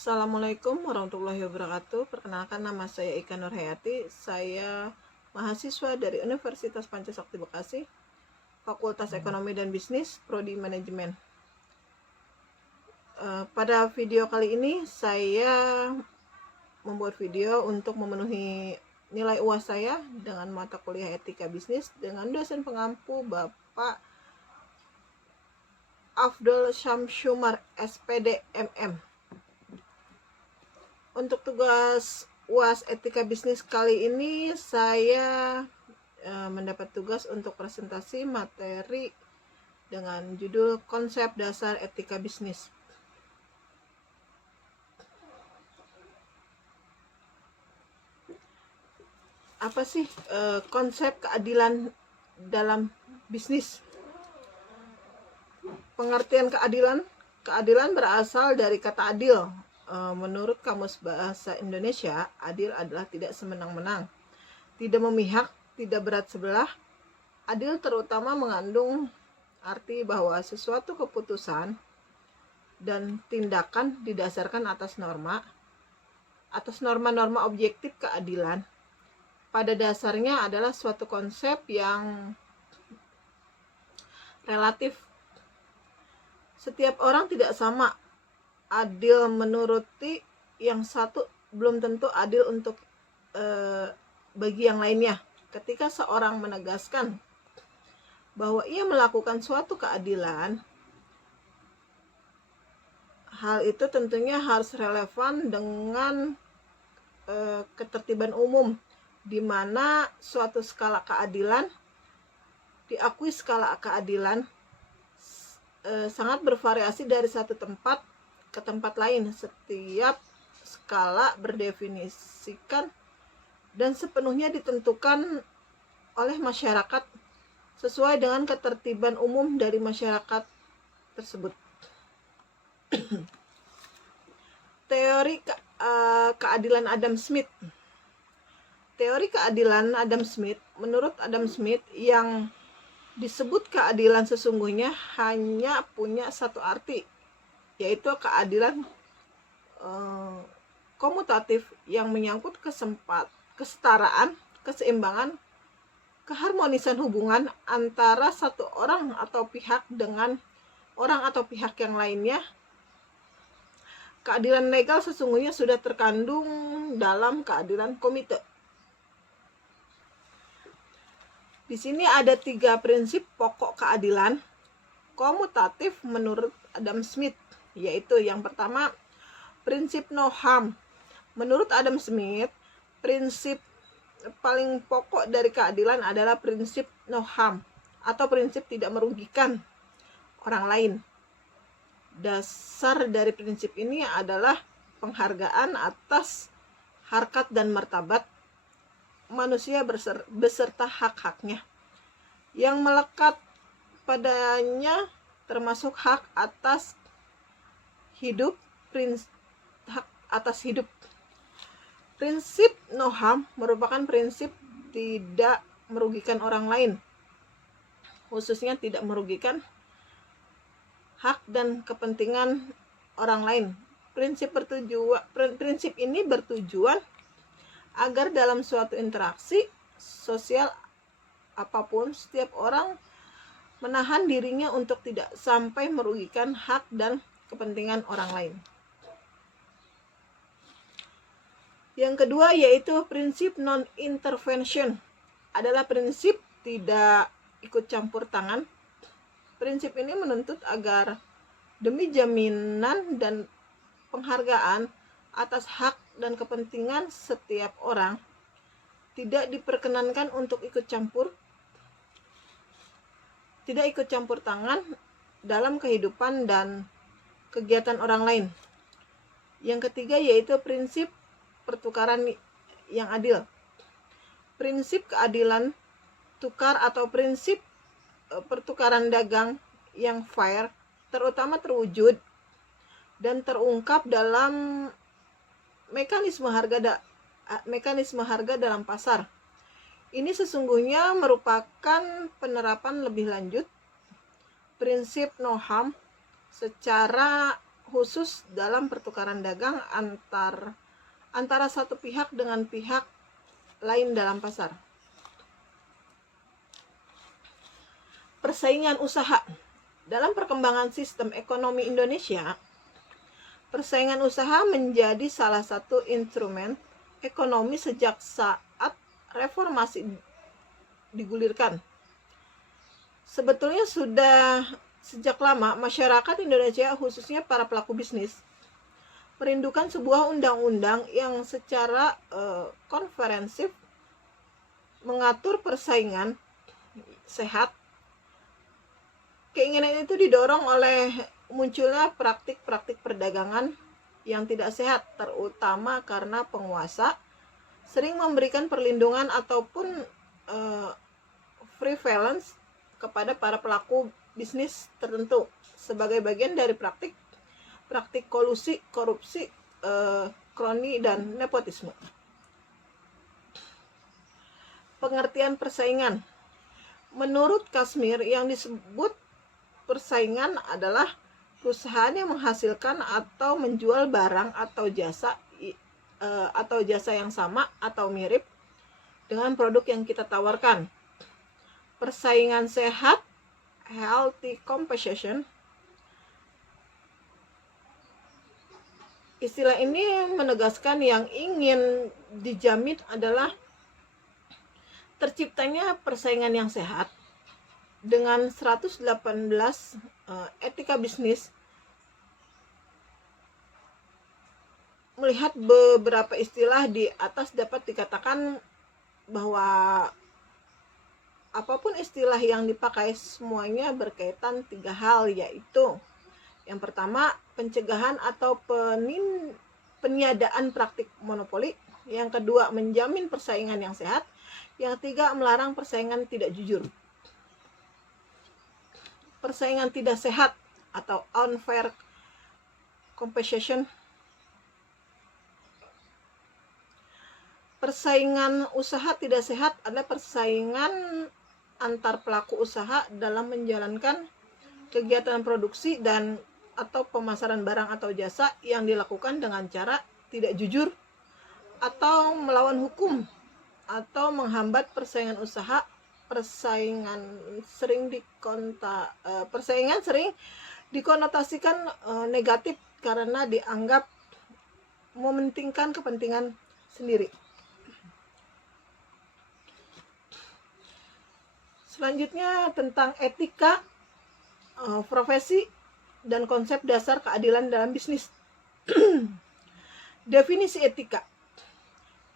Assalamualaikum warahmatullahi wabarakatuh. Perkenalkan, nama saya Ika Nurhayati. Saya mahasiswa dari Universitas Pancasakti Bekasi, Fakultas Ekonomi dan Bisnis, Prodi Manajemen. Pada video kali ini saya membuat video untuk memenuhi nilai UAS saya dengan mata kuliah Etika Bisnis dengan dosen pengampu Bapak Afdol Syamsumar SPD MM. Untuk tugas UAS Etika Bisnis kali ini saya mendapat tugas untuk presentasi materi dengan judul Konsep Dasar Etika Bisnis. Apa sih konsep keadilan dalam bisnis? Pengertian keadilan berasal dari kata adil. Menurut Kamus Bahasa Indonesia, adil adalah tidak semenang-menang, tidak memihak, tidak berat sebelah. Adil terutama mengandung arti bahwa sesuatu keputusan dan tindakan didasarkan atas norma-norma objektif keadilan. Pada dasarnya adalah suatu konsep yang relatif. Setiap orang tidak sama adil menuruti yang satu, belum tentu adil untuk bagi yang lainnya. Ketika seorang menegaskan bahwa ia melakukan suatu keadilan, hal itu tentunya harus relevan dengan ketertiban umum, di mana suatu skala keadilan diakui skala keadilan sangat bervariasi dari satu tempat ke tempat lain. Setiap skala berdefinisikan dan sepenuhnya ditentukan oleh masyarakat sesuai dengan ketertiban umum dari masyarakat tersebut. Teori keadilan Adam Smith. Teori keadilan Adam Smith, menurut Adam Smith, yang disebut keadilan sesungguhnya hanya punya satu arti, yaitu keadilan komutatif yang menyangkut kesetaraan, keseimbangan, keharmonisan hubungan antara satu orang atau pihak dengan orang atau pihak yang lainnya. Keadilan legal sesungguhnya sudah terkandung dalam keadilan komite. Di sini ada 3 prinsip pokok keadilan komutatif menurut Adam Smith, yaitu yang pertama, prinsip no harm. Menurut Adam Smith, prinsip paling pokok dari keadilan adalah prinsip no harm atau prinsip tidak merugikan orang lain. Dasar dari prinsip ini adalah penghargaan atas harkat dan martabat manusia beserta hak-haknya yang melekat padanya, termasuk hak atas hidup, hak atas hidup. Prinsip no harm merupakan prinsip tidak merugikan orang lain, khususnya tidak merugikan hak dan kepentingan orang lain. Prinsip ini bertujuan agar dalam suatu interaksi sosial apapun, setiap orang menahan dirinya untuk tidak sampai merugikan hak dan kepentingan orang lain. Yang kedua yaitu prinsip non-intervention, adalah prinsip tidak ikut campur tangan. Prinsip ini menuntut agar demi jaminan dan penghargaan atas hak dan kepentingan setiap orang, tidak diperkenankan untuk ikut campur tangan dalam kehidupan dan kegiatan orang lain. Yang ketiga yaitu prinsip pertukaran yang adil. Prinsip keadilan tukar atau prinsip pertukaran dagang yang fair terutama terwujud dan terungkap dalam mekanisme harga dalam pasar. Ini sesungguhnya merupakan penerapan lebih lanjut prinsip no harm secara khusus dalam pertukaran dagang antara satu pihak dengan pihak lain dalam pasar. Persaingan usaha. Dalam perkembangan sistem ekonomi Indonesia, persaingan usaha menjadi salah satu instrumen ekonomi sejak saat reformasi digulirkan. Sebetulnya sudah sejak lama masyarakat Indonesia, khususnya para pelaku bisnis, merindukan sebuah undang-undang yang secara konferensif mengatur persaingan sehat. Keinginan itu didorong oleh munculnya praktik-praktik perdagangan yang tidak sehat, terutama karena penguasa sering memberikan perlindungan ataupun prevalence kepada para pelaku bisnis tertentu sebagai bagian dari praktik kolusi, korupsi, kroni, dan nepotisme. Pengertian persaingan. Menurut Kashmir, yang disebut persaingan adalah perusahaan yang menghasilkan atau menjual barang atau jasa yang sama atau mirip dengan produk yang kita tawarkan. Persaingan sehat, healthy competition. Istilah ini menegaskan yang ingin dijamin adalah terciptanya persaingan yang sehat dengan 118 etika bisnis. Melihat beberapa istilah di atas dapat dikatakan bahwa apapun istilah yang dipakai semuanya berkaitan 3 hal, yaitu yang pertama, pencegahan atau peniadaan praktik monopoli. Yang kedua, menjamin persaingan yang sehat. Yang ketiga, melarang persaingan tidak jujur. Persaingan tidak sehat atau unfair competition. Persaingan usaha tidak sehat adalah persaingan antar pelaku usaha dalam menjalankan kegiatan produksi dan atau pemasaran barang atau jasa yang dilakukan dengan cara tidak jujur atau melawan hukum atau menghambat persaingan usaha. Persaingan sering dikonotasikan negatif karena dianggap mementingkan kepentingan sendiri. Selanjutnya tentang etika profesi dan konsep dasar keadilan dalam bisnis. Definisi etika.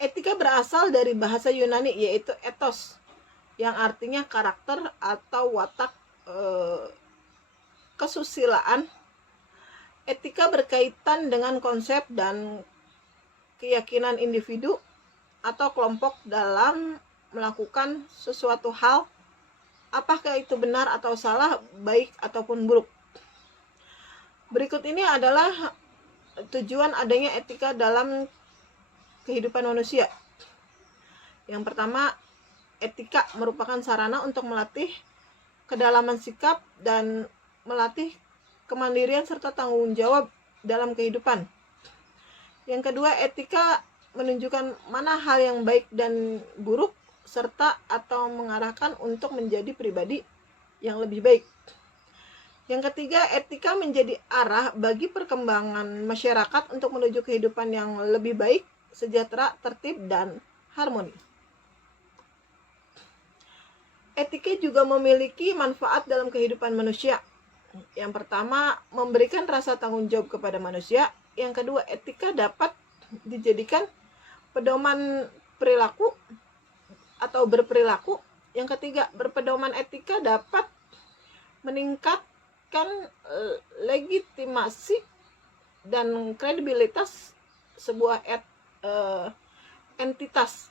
Etika berasal dari bahasa Yunani yaitu ethos, yang artinya karakter atau watak kesusilaan. Etika berkaitan dengan konsep dan keyakinan individu atau kelompok dalam melakukan sesuatu hal, apakah itu benar atau salah, baik ataupun buruk. Berikut ini adalah tujuan adanya etika dalam kehidupan manusia. Yang pertama, etika merupakan sarana untuk melatih kedalaman sikap dan melatih kemandirian serta tanggung jawab dalam kehidupan. Yang kedua, etika menunjukkan mana hal yang baik dan buruk serta atau mengarahkan untuk menjadi pribadi yang lebih baik. Yang ketiga, etika menjadi arah bagi perkembangan masyarakat untuk menuju kehidupan yang lebih baik, sejahtera, tertib, dan harmoni. Etika juga memiliki manfaat dalam kehidupan manusia. Yang pertama, memberikan rasa tanggung jawab kepada manusia. Yang kedua, etika dapat dijadikan pedoman perilaku atau berperilaku. Yang ketiga, berpedoman etika dapat meningkatkan legitimasi dan kredibilitas sebuah entitas.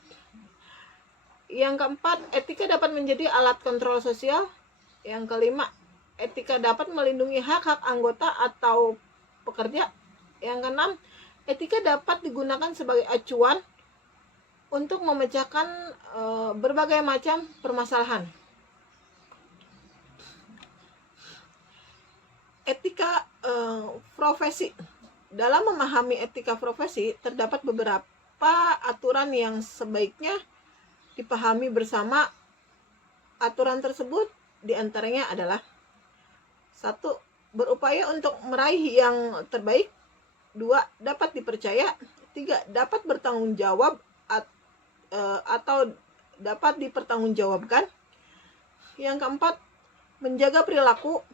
Yang keempat, etika dapat menjadi alat kontrol sosial. Yang kelima, etika dapat melindungi hak-hak anggota atau pekerja. Yang keenam, etika dapat digunakan sebagai acuan untuk memecahkan berbagai macam permasalahan. Etika profesi. Dalam memahami etika profesi, terdapat beberapa aturan yang sebaiknya dipahami bersama. Aturan tersebut diantaranya adalah: 1. Berupaya untuk meraih yang terbaik. 2. Dapat dipercaya. 3. Dapat bertanggung jawab atau dapat dipertanggungjawabkan. Yang keempat, menjaga perilaku,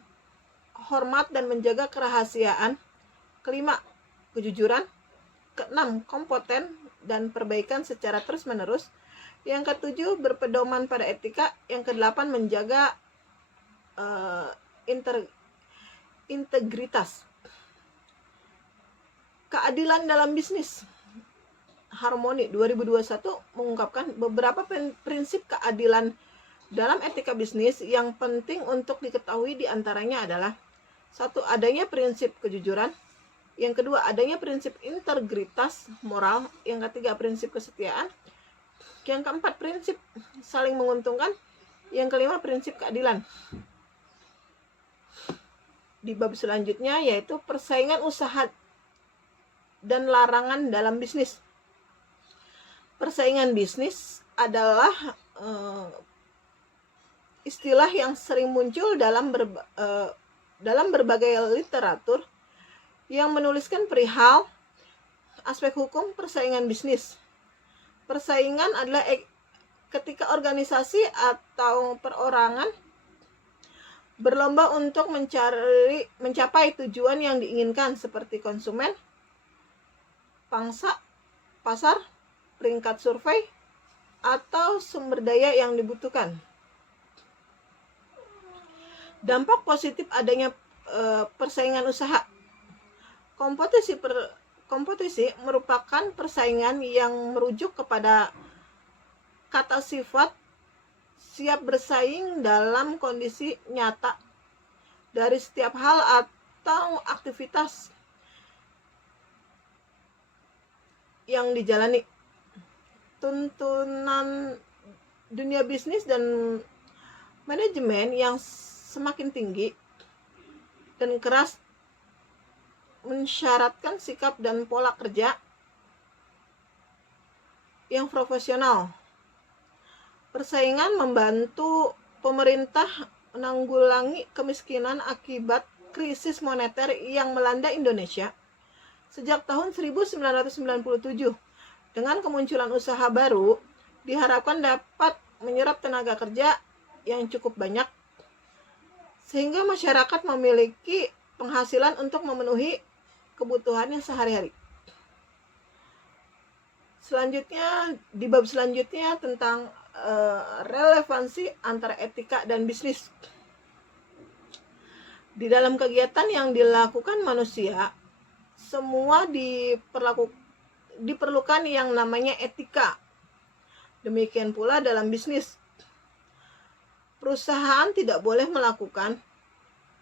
hormat dan menjaga kerahasiaan. Kelima, kejujuran. Keenam, kompeten dan perbaikan secara terus-menerus. Yang ketujuh, berpedoman pada etika. Yang kedelapan, menjaga integritas. Keadilan dalam bisnis. Harmoni 2021 mengungkapkan beberapa prinsip keadilan dalam etika bisnis yang penting untuk diketahui. Diantaranya adalah: 1. Adanya prinsip kejujuran. Yang kedua, adanya prinsip integritas moral. Yang ketiga, prinsip kesetiaan. Yang keempat, prinsip saling menguntungkan. Yang kelima, prinsip keadilan. Di bab selanjutnya yaitu persaingan usaha dan larangan dalam bisnis. Persaingan bisnis adalah istilah yang sering muncul dalam berbagai literatur yang menuliskan perihal aspek hukum persaingan bisnis. Persaingan adalah ketika organisasi atau perorangan berlomba untuk mencapai tujuan yang diinginkan, seperti konsumen, pangsa, pasar, peringkat survei, atau sumber daya yang dibutuhkan. Dampak positif adanya persaingan usaha. Kompetisi merupakan persaingan yang merujuk kepada kata sifat siap bersaing dalam kondisi nyata dari setiap hal atau aktivitas yang dijalani. Tuntunan dunia bisnis dan manajemen yang semakin tinggi dan keras mensyaratkan sikap dan pola kerja yang profesional. Persaingan membantu pemerintah menanggulangi kemiskinan akibat krisis moneter yang melanda Indonesia sejak tahun 1997. Dengan kemunculan usaha baru, diharapkan dapat menyerap tenaga kerja yang cukup banyak, sehingga masyarakat memiliki penghasilan untuk memenuhi kebutuhannya sehari-hari. Selanjutnya, di bab selanjutnya tentang relevansi antara etika dan bisnis. Di dalam kegiatan yang dilakukan manusia, semua diperlukan yang namanya etika. Demikian pula dalam bisnis. Perusahaan tidak boleh melakukan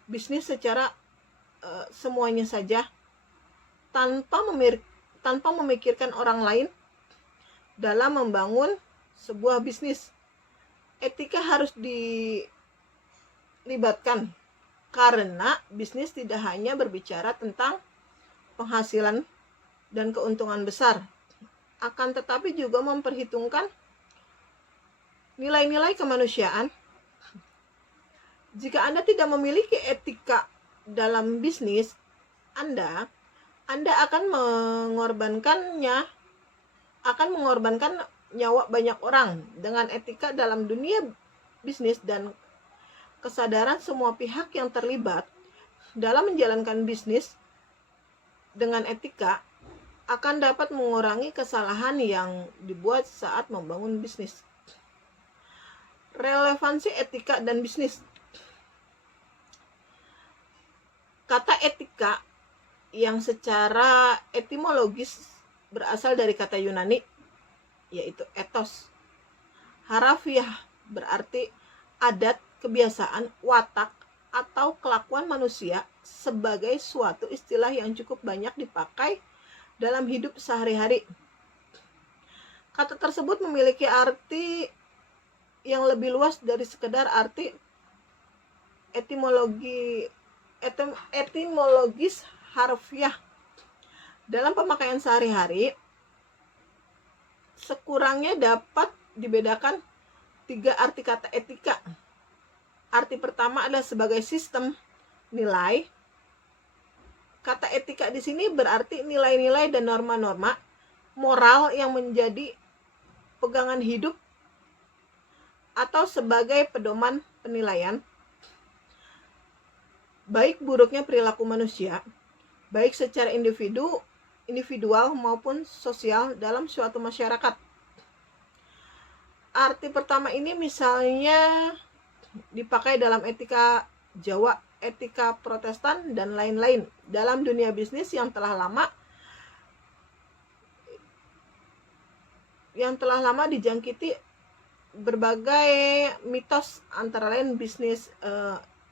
bisnis secara semuanya saja tanpa memikirkan orang lain dalam membangun sebuah bisnis. Etika harus dilibatkan karena bisnis tidak hanya berbicara tentang penghasilan dan keuntungan besar, akan tetapi juga memperhitungkan nilai-nilai kemanusiaan. Jika Anda tidak memiliki etika dalam bisnis Anda akan mengorbankan nyawa banyak orang. Dengan etika dalam dunia bisnis dan kesadaran semua pihak yang terlibat dalam menjalankan bisnis dengan etika akan dapat mengurangi kesalahan yang dibuat saat membangun bisnis. Relevansi etika dan bisnis. Kata etika yang secara etimologis berasal dari kata Yunani, yaitu ethos. Harafiah berarti adat, kebiasaan, watak, atau kelakuan manusia sebagai suatu istilah yang cukup banyak dipakai dalam hidup sehari-hari. Kata tersebut memiliki arti yang lebih luas dari sekedar arti etimologi etimologis harfiah. Dalam pemakaian sehari-hari, sekurangnya dapat dibedakan 3 arti kata etika. Arti pertama adalah sebagai sistem nilai. Kata etika di sini berarti nilai-nilai dan norma-norma moral yang menjadi pegangan hidup atau sebagai pedoman penilaian baik buruknya perilaku manusia, baik secara individual maupun sosial dalam suatu masyarakat. Arti pertama ini misalnya dipakai dalam etika Jawa, etika Protestan, dan lain-lain. Dalam dunia bisnis yang telah lama dijangkiti berbagai mitos, antara lain bisnis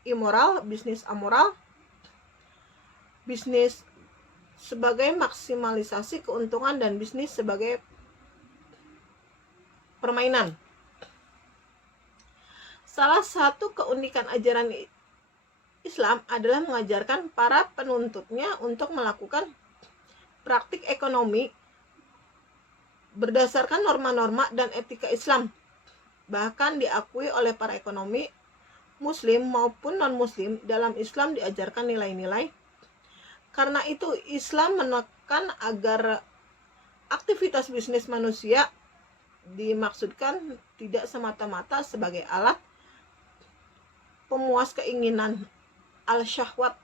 immoral, bisnis amoral, bisnis sebagai maksimalisasi keuntungan, dan bisnis sebagai permainan. Salah satu keunikan ajaran Islam adalah mengajarkan para penuntutnya untuk melakukan praktik ekonomi berdasarkan norma-norma dan etika Islam. Bahkan diakui oleh para ekonomi Muslim maupun non-Muslim. Dalam Islam diajarkan nilai-nilai. Karena itu Islam menekan agar aktivitas bisnis manusia dimaksudkan tidak semata-mata sebagai alat pemuas keinginan al-syahwat,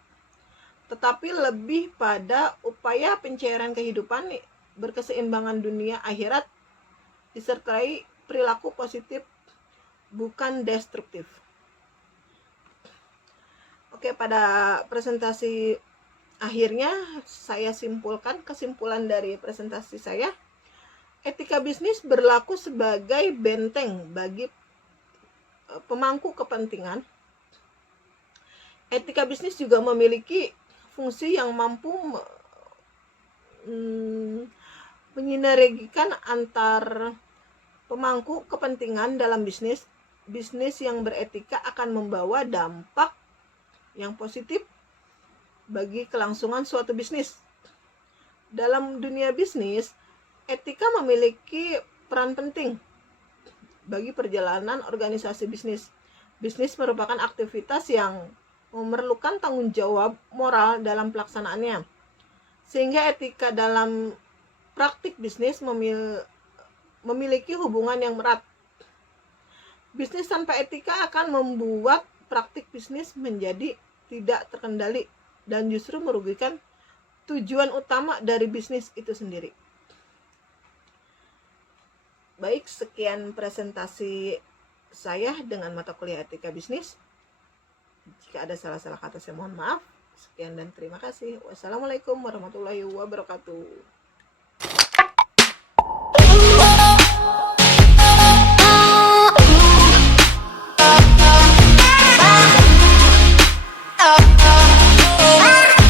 tetapi lebih pada upaya pencairan kehidupan berkeseimbangan dunia akhirat disertai perilaku positif bukan destruktif. Oke, pada presentasi akhirnya saya simpulkan kesimpulan dari presentasi saya. Etika bisnis berlaku sebagai benteng bagi pemangku kepentingan. Etika bisnis juga memiliki fungsi yang mampu menyinergikan antar pemangku kepentingan dalam bisnis. Bisnis yang beretika akan membawa dampak yang positif bagi kelangsungan suatu bisnis. Dalam dunia bisnis, etika memiliki peran penting bagi perjalanan organisasi bisnis. Bisnis merupakan aktivitas yang memerlukan tanggung jawab moral dalam pelaksanaannya. Sehingga etika dalam praktik bisnis memiliki hubungan yang erat. Bisnis tanpa etika akan membuat praktik bisnis menjadi tidak terkendali dan justru merugikan tujuan utama dari bisnis itu sendiri. Baik, sekian presentasi saya dengan mata kuliah etika bisnis. Jika ada salah-salah kata saya mohon maaf. Sekian dan terima kasih. Wassalamualaikum warahmatullahi wabarakatuh.